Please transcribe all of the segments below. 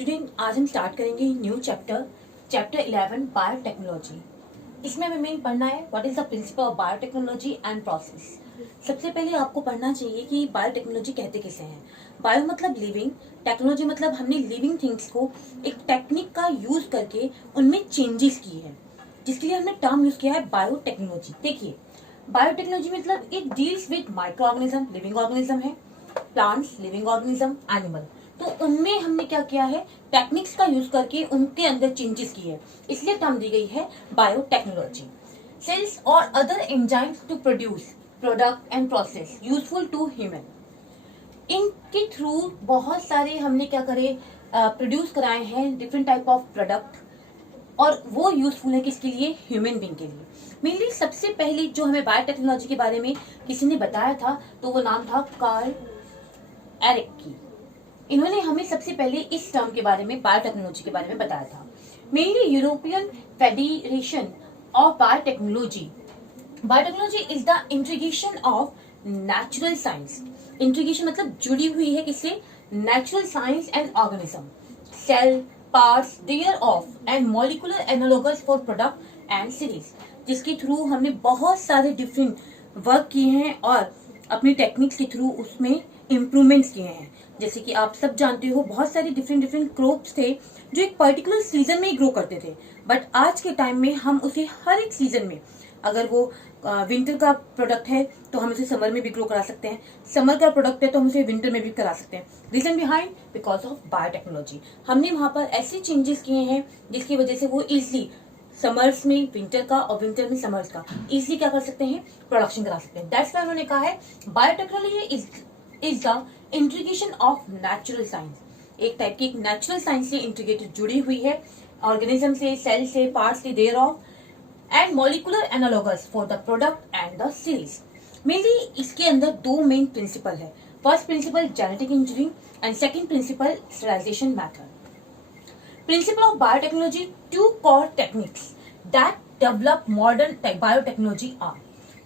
आज हम स्टार्ट करेंगे न्यू चैप्टर 11 बायोटेक्नोलॉजी। इसमें हमें मेन पढ़ना है what is the principle of biotechnology and process. सबसे पहले आपको पढ़ना चाहिए कि बायोटेक्नोलॉजी कहते किसे हैं। बायो मतलब लिविंग, टेक्नोलॉजी मतलब हमने लिविंग थिंग्स को एक टेक्निक का यूज करके उनमें चेंजेस किए हैं, जिसके लिए हमने टर्म यूज किया है बायोटेक्नोलॉजी। देखिए, बायोटेक्नोलॉजी मतलब it deals with micro organism, living organism है, प्लांट्स, लिविंग ऑर्गेनिज्म, एनिमल। तो उनमें हमने क्या किया है, टेक्निक्स का यूज करके उनके अंदर चेंजेस किए हैं, इसलिए टर्म दी गई है बायोटेक्नोलॉजी। सेल्स और other enzymes to produce product and process useful to human. इनके थ्रू बहुत सारे हमने क्या करे, प्रोड्यूस कराए हैं डिफरेंट टाइप ऑफ प्रोडक्ट, और वो यूजफुल है किसके लिए, ह्यूमन बीइंग के लिए। मेनली सबसे पहले जो हमें बायोटेक्नोलॉजी के बारे में किसी ने बताया था, तो वो नाम था कार्ल एरिक की। इन्होंने हमें सबसे पहले इस टर्म के बारे में, बायोटेक्नोलॉजी के बारे में बताया था। Mainly European Federation of Biotechnology. Biotechnology is the integration of natural science. Integration मतलब जुड़ी हुई है किससे, natural science and organism, cell, parts, thereof and molecular analogues for product and series, जिसके थ्रू हमने बहुत सारे डिफरेंट वर्क किए हैं और अपनी टेक्निक्स के थ्रू उसमें इम्प्रूवमेंट्स किए हैं। जैसे कि आप सब जानते हो, बहुत सारे डिफरेंट क्रॉप्स थे जो एक पर्टिकुलर सीजन में ही ग्रो करते थे, बट आज के टाइम में हम उसे हर एक सीजन में, अगर वो विंटर का प्रोडक्ट है तो हम उसे समर में भी ग्रो करा सकते हैं, समर का प्रोडक्ट है तो हम उसे विंटर में भी करा सकते हैं। Reason behind, because of biotechnology. हमने वहां पर ऐसे चेंजेस किए हैं जिसकी वजह से वो इजिली समर्स में विंटर का और विंटर में समर्स का इजिली क्या कर सकते हैं, प्रोडक्शन करा सकते हैं। दैट्स व्हाई उन्होंने कहा है biotechnology is the integration of natural science. एक टाइप की नेचुरल साइंस से इंटीग्रेटेड जुड़ी हुई है, ऑर्गेनिज्म से, सेल से, पार्ट्स से, thereof and molecular analogues for the product and the series. Mainly इसके अंदर दो मेन प्रिंसिपल है। First principle genetic engineering and second principle sterilisation method. Principle of biotechnology, two core techniques that develop modern biotechnology are.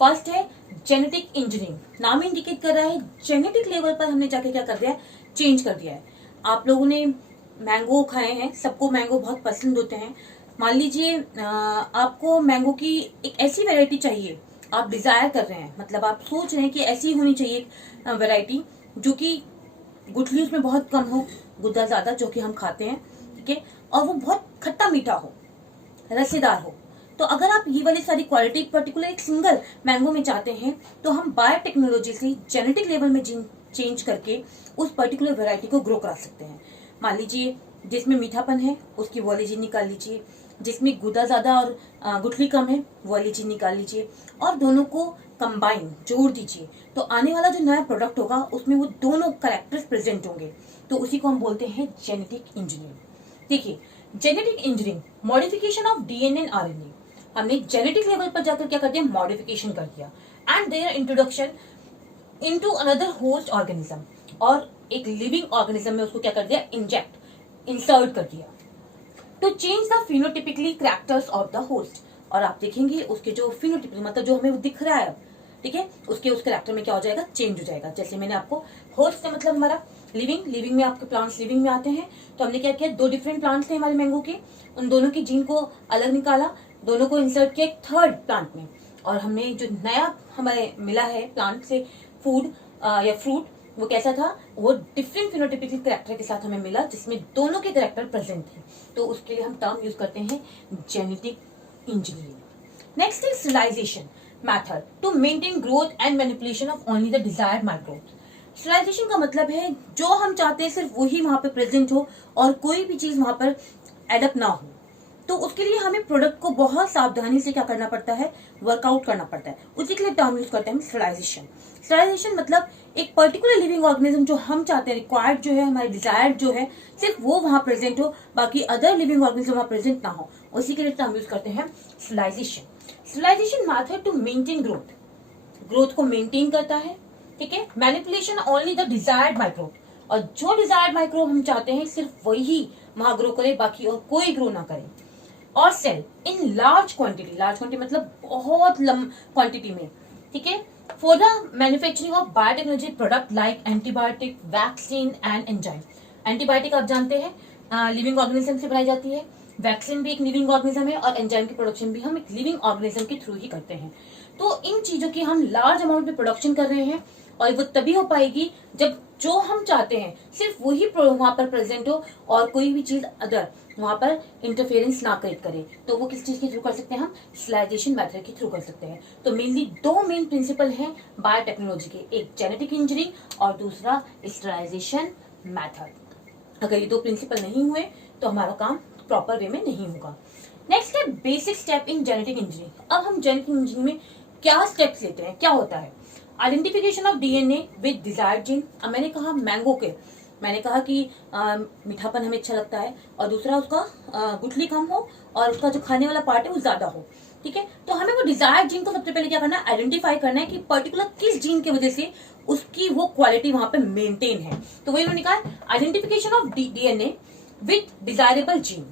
First है genetic engineering. नाम indicate कर रहा है genetic level पर हमने जाके क्या कर दिया है, चेंज कर दिया है। आप लोगों ने मैंगो खाए हैं, सबको मैंगो बहुत पसंद होते हैं। मान लीजिए आपको मैंगो की एक ऐसी वैरायटी चाहिए, आप डिजायर कर रहे हैं, मतलब आप सोच रहे हैं कि ऐसी होनी चाहिए वैरायटी जो कि गुठली उसमें बहुत कम हो, गुद्दा ज्यादा, जो कि हम खाते हैं, ठीक है, और वो बहुत खट्टा मीठा हो, रसेदार हो। तो अगर आप ये वाली सारी क्वालिटी पर्टिकुलर एक सिंगल मैंगो में चाहते हैं, तो हम बायोटेक्नोलॉजी से जेनेटिक लेवल में चेंज करके उस पर्टिकुलर वैरायटी को ग्रो करा सकते हैं। मान लीजिए जिसमें मीठापन है उसकी वो वाली जीन निकाल लीजिए, जिसमें गुदा ज्यादा और गुठली कम है वो वाली जीन निकाल लीजिए, और दोनों को कंबाइन जोड़ दीजिए, तो आने वाला जो नया प्रोडक्ट होगा उसमें वो दोनों कैरेक्टर्स प्रेजेंट होंगे। तो उसी को हम बोलते हैं जेनेटिक इंजीनियरिंग। देखिए, genetic engineering, modification of DNA and RNA. हमने जेनेटिक लेवल पर जाकर क्या कर दिया, मॉडिफिकेशन कर दिया, and their introduction into another host organism, और एक लिविंग ऑर्गेनिज्म में उसको क्या कर दिया, इंसर्ट कर दिया, to change the phenotypically characters of the host. और आप देखेंगे उसके जो फिनोटिपिकली मतलब जो हमें वो दिख रहा है, ठीक है, उसके उस कैरेक्टर में क्या हो जाएगा, चेंज हो जाएगा। जैसे मैंने आपको होस्ट से मतलब हमारा लिविंग में आपके प्लांट्स लिविंग में आते हैं, तो हमने क्या किया, दो डिफरेंट प्लांट्स थे हमारे मैंगो के, उन दोनों की जीन को अलग निकाला, दोनों को इंसर्ट किया एक थर्ड प्लांट में, और हमने जो नया हमारे मिला है प्लांट से फूड या फ्रूट, वो कैसा था, वो डिफरेंट फिनोटिपिकल कैरेक्टर के साथ हमें मिला, जिसमें दोनों के कैरेक्टर प्रेजेंट थे। तो उसके लिए हम टर्म यूज करते हैं genetic engineering. Next is sterilization method to maintain growth and manipulation of only the desired microbes. Sterilization का मतलब है जो हम चाहते हैं सिर्फ वही वहां पे प्रेजेंट हो और कोई भी चीज वहां पर एडअप ना हो। तो उसके लिए हमें प्रोडक्ट को बहुत सावधानी से क्या करना पड़ता है, वर्कआउट करना पड़ता है। उसी के लिए टर्म यूज करते हैं स्टरलाइजेशन। स्टरलाइजेशन मतलब एक पर्टिकुलर लिविंग ऑर्गेनिज्म जो हम चाहते हैं, रिक्वायर्ड जो है, हमारे डिजायर्ड जो है, सिर्फ वो वहां प्रेजेंट हो, बाकी अदर लिविंग ऑर्गेनिज्म वहां प्रेजेंट ना हो। उसी के लिए टर्म यूज करते हैं sterilization. Sterilization method to maintain growth को मेंटेन करता है, ठीक है। Manipulation only the desired microbe, और जो डिजायर्ड माइक्रोब हम चाहते हैं सिर्फ वही वहां ग्रो करे, बाकी और कोई ग्रो ना करे। और सेल इन लार्ज क्वांटिटी मतलब बहुत क्वांटिटी में, ठीक है, for the manufacturing of biotechnology product like antibiotic, vaccine and enzyme. Antibiotic आप जानते हैं लिविंग ऑर्गेनिज्म से बनाई जाती है। वैक्सीन भी एक लिविंग ऑर्गेनिज्म है और एंजाइम की प्रोडक्शन भी हम एक लिविंग ऑर्गेनिज्म के थ्रू ही करते हैं। तो इन चीजों की हम लार्ज अमाउंट में प्रोडक्शन कर रहे हैं और वो तभी हो पाएगी जब जो हम चाहते हैं सिर्फ वही वहां पर प्रेजेंट हो और कोई भी चीज अदर वहां पर इंटरफेरेंस ना क्रिएट करे। तो वो किस चीज के थ्रू कर सकते हैं? हम स्टरलाइजेशन मेथड के थ्रू कर सकते हैं। तो मेनली दो मेन प्रिंसिपल हैं बायोटेक्नोलॉजी के, एक जेनेटिक इंजीनियरिंग और दूसरा स्टरलाइजेशन मेथड। अगर ये दो प्रिंसिपल नहीं हुए तो हमारा काम प्रॉपर वे में नहीं होगा। नेक्स्ट है basic step in genetic engineering. अब हम जेनेटिक इंजीनियरिंग में क्या स्टेप्स लेते हैं, क्या होता है? Identification of DNA with desired gene. अब मैंने कहा मैंगो के, मैंने कहा कि मीठापन हमें अच्छा लगता है और दूसरा उसका गुठली कम हो और उसका जो खाने वाला पार्ट है वो ज्यादा हो, ठीक है। तो हमें वो डिजायर्ड जीन को सबसे पहले क्या करना है? आइडेंटिफाई करना है कि पर्टिकुलर किस जीन की वजह से उसकी वो क्वालिटी वहां पे मेंटेन है। तो वही उन्होंने कहा identification of DNA with desirable gene,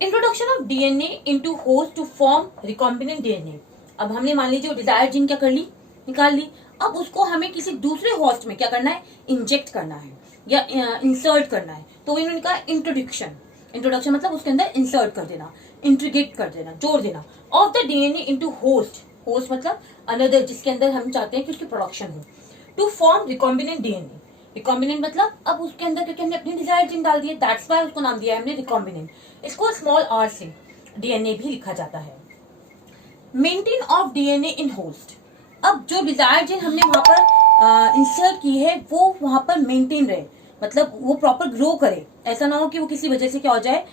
introduction of DNA into host to form recombinant DNA. अब हमने मान लीजिए डिजायर्ड जीन क्या कर ली, निकाल ली। अब उसको हमें किसी दूसरे होस्ट में क्या करना है? इंजेक्ट करना है या इंसर्ट करना है। तो इन्होंने कहा इंट्रोडक्शन, इंट्रोडक्शन मतलब उसके अंदर इंसर्ट कर देना, इंट्रीगेट कर देना, जोड़ देना of the DNA into host, host मतलब अनदर जिसके अंदर हम चाहते हैं कि उसकी प्रोडक्शन हो, to form recombinant DNA. Recombinant मतलब अब उसके अंदर क्योंकि हमने अपनी डिजायर्ड जीन डाल दिया, दैट्स व्हाई उसको नाम दिया है हमने रिकॉम्बिनेंट। इसको स्मॉल आर से डीएनए भी लिखा जाता है। Maintain of DNA in host. अब जो डिजायर्ड जीन हमने वहां पर इंसर्ट की है वो वहां पर मेंटेन रहे, मतलब वो प्रॉपर ग्रो करे। ऐसा ना हो कि वो किसी वजह से क्या हो जाए,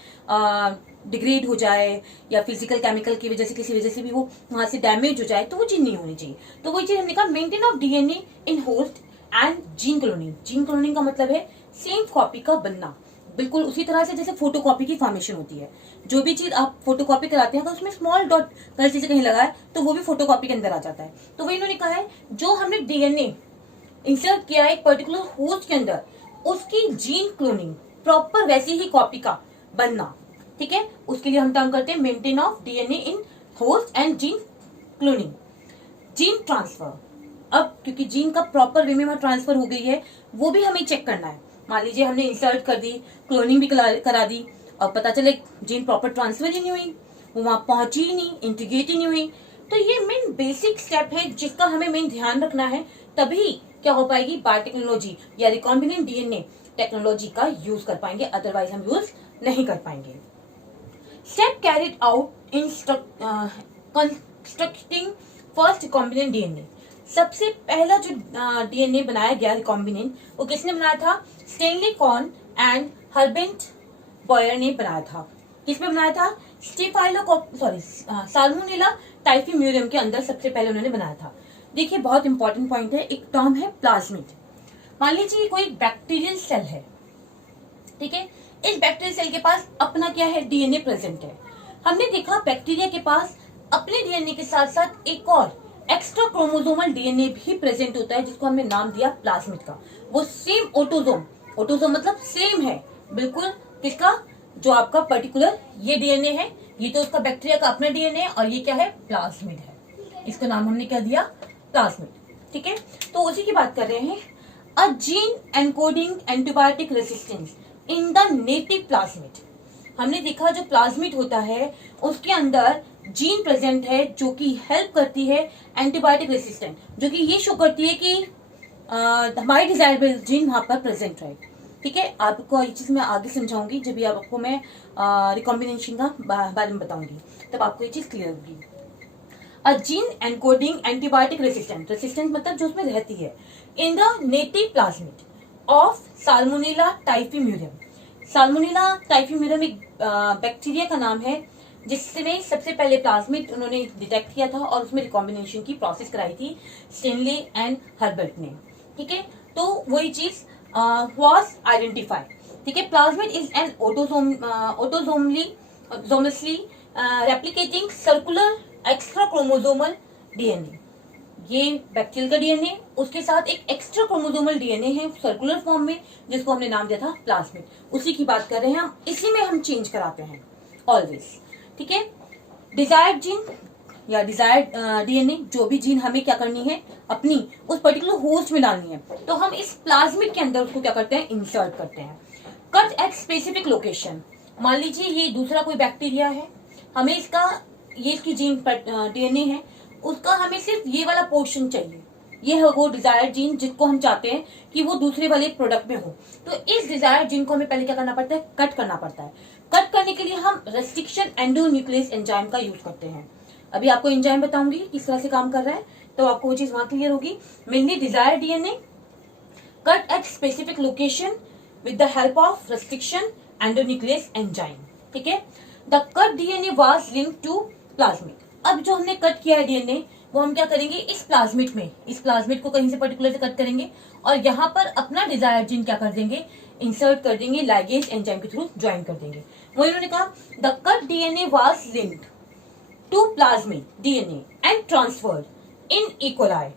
डिग्रेड हो जाए या फिजिकल केमिकल की वजह से किसी वजह से भी वो वहां से डैमेज हो जाए, तो वो चीज नहीं होनी चाहिए। तो वही चीज हमने कहा maintain of DNA in host and gene cloning. Gene cloning का मतलब है सेम कॉपी का बनना, बिल्कुल उसी तरह से जैसे फोटोकॉपी की फॉर्मेशन होती है। जो भी चीज आप फोटोकॉपी कराते हैं तो उसमें स्मॉल डॉट गलती से कहीं लगा है तो वो भी फोटोकॉपी के अंदर आ जाता है। तो वही इन्होंने कहा है जो हमने डीएनए इंसर्ट किया है एक पर्टिकुलर होस्ट के अंदर, उसकी जीन क्लोनिंग प्रॉपर वैसी ही कॉपी का बनना, ठीक है। उसके लिए हम टर्म करते हैं maintain of DNA in host and gene cloning. Gene transfer, अब क्योंकि जीन का प्रॉपर वे में ट्रांसफर हो गई है वो भी हमें चेक करना है। मान लीजिए हमने इंसर्ट कर दी, क्लोनिंग भी करा दी और पता चले जीन प्रॉपर ट्रांसफर ही नहीं हुई, वो वहां पहुंची ही नहीं, इंटीग्रेट ही नहीं हुई। तो ये मेन बेसिक स्टेप है जिसका हमें मेन ध्यान रखना है, तभी क्या हो पाएगी बायोटेक्नोलॉजी या रिकॉम्बिनेंट डीएनए टेक्नोलॉजी का यूज कर पाएंगे, अदरवाइज हम यूज नहीं कर पाएंगे। Step carried out in constructing first recombinant DNA. सबसे पहला जो डीएनए बनाया गया रिकॉम्बिनेंट वो किसने बनाया था? स्टेनली कॉर्न एंड हर्बेंट बॉयर ने बनाया था। किसमें बनाया था? साल्मोनेला टाइफीम्यूरियम के अंदर सबसे पहले उन्होंने बनाया था। देखिए बहुत इंपॉर्टेंट पॉइंट है, एक टर्म है प्लाज्मिड। मान लीजिए कोई बैक्टीरियल सेल है, ठीक है। इस बैक्टीरियल सेल के पास अपना क्या है? डीएनए प्रेजेंट है। हमने देखा बैक्टीरिया के पास अपने डीएनए के साथ साथ एक और एक्स्ट्रा क्रोमोसोमल डीएनए भी प्रेजेंट होता है जिसको हमने नाम दिया प्लाज्मिड का। वो सेम ऑटोसोम, ऑटोसोम मतलब सेम है बिल्कुल किसका? जो आपका पर्टिकुलर ये डीएनए है, ये तो उसका बैक्टीरिया का अपना डीएनए है और ये क्या है? प्लाज्मिड है। इसका नाम हमने क्या दिया? प्लाज्मिड, ठीक है। तो उसी की बात कर रहे हैं। अ gene encoding antibiotic resistance in the native plasmid. हमने देखा जो प्लाज्मिड होता है उसके अंदर जीन प्रेजेंट है जो कि हेल्प करती है एंटीबायोटिक रेसिस्टेंट, जो कि ये शो करती है कि हमारी डिजायरेबल जीन वहां पर प्रेजेंट रहे, ठीक है। आपको ये चीज मैं आगे समझाऊंगी जब भी आपको मैं रिकॉम्बिनेशन का बारे में बताऊंगी, तब आपको ये चीज क्लियर होगी। A gene encoding antibiotic resistant, resistant मतलब जो उसमें रहती है, in the native plasmid of Salmonella typhimurium. Salmonella typhimurium एक बैक्टीरिया का नाम है जिसमें सबसे पहले प्लाज्मिड उन्होंने डिटेक्ट किया था और उसमें रिकॉम्बिनेशन की प्रोसेस कराई थी स्टेनले एंड हर्बर्ट ने, ठीक है। तो वही चीज वाज आइडेंटिफाइड, ठीक है। Plasmid is an autosomally replicating circular extra chromosomal DNA. ये बैक्टीरियल का डीएनए, उसके साथ एक एक्स्ट्रा क्रोमोसोमल डीएनए है सर्कुलर फॉर्म में जिसको हमने नाम दिया था प्लाज्मिड। उसी की बात कर रहे हैं हम, इसी में हम चेंज कराते हैं ऑलवेज, ठीक है। डिजायर्ड जीन या डिजायर्ड डीएनए, जो भी जीन हमें क्या करनी है अपनी उस पर्टिकुलर होस्ट में डालनी है, तो हम इस प्लाज्मिड के अंदर उसको क्या करते हैं? इंसर्ट करते हैं। Cut at at specific location. मान लीजिए ये दूसरा कोई बैक्टीरिया है, हमें ये इसकी जीन डीएनए है, उसका हमें सिर्फ ये वाला पोर्शन चाहिए, ये है वो डिजायर्ड जीन जिसको हम चाहते हैं कि वो दूसरे वाले प्रोडक्ट में हो। तो इस डिजायर्ड जीन को हमें पहले क्या करना पड़ता है, कट करना पड़ता है। कट करने के लिए हम रेस्ट्रिक्शन एंडोन्यूक्लियस एंजाइम का यूज करते हैं। अभी आपको एंजाइम बताऊंगी किस तरह से काम कर रहा है, तो आपको वो चीज वहां क्लियर होगी। Mainly desired DNA cut at specific location with the help of restriction endonuclease enzyme. ठीक है, the cut DNA was linked to plasmid. अब जो हमने कट किया है डीएनए, वो हम क्या करेंगे, इस प्लाज्मिड को कहीं से पर्टिकुलर से कट करेंगे और यहाँ पर अपना डिजायर्ड जीन क्या कर देंगे, इंसर्ट कर देंगे, लाइगेज एंजाइम के थ्रू ज्वाइन कर देंगे। वो इन्होंने कहा the cut DNA was linked to plasmid DNA and transferred in E. coli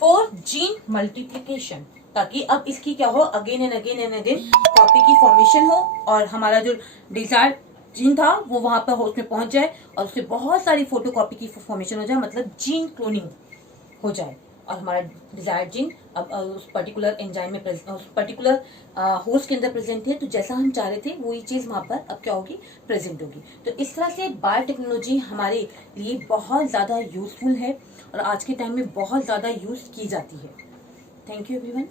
for gene multiplication, ताकि अब इसकी क्या हो, अगेन एंड अगेन कॉपी की फॉर्मेशन हो और हमारा जो डिजायर्ड जीन था वो वहां पर होस्ट में पहुंच जाए और उससे बहुत सारी फोटोकॉपी की फॉर्मेशन हो जाए, मतलब जीन क्लोनिंग हो जाए और हमारा डिजायर्ड जीन अब उस पर्टिकुलर एंजाइम में उस पर्टिकुलर होस्ट के अंदर प्रेजेंट है। तो जैसा हम चाह रहे थे वही चीज वहां पर अब क्या होगी, प्रेजेंट होगी। तो इस तरह से बायोटेक्नोलॉजी हमारे लिए बहुत ज्यादा यूजफुल है और आज के टाइम में बहुत ज्यादा यूज की जाती है। Thank you everyone.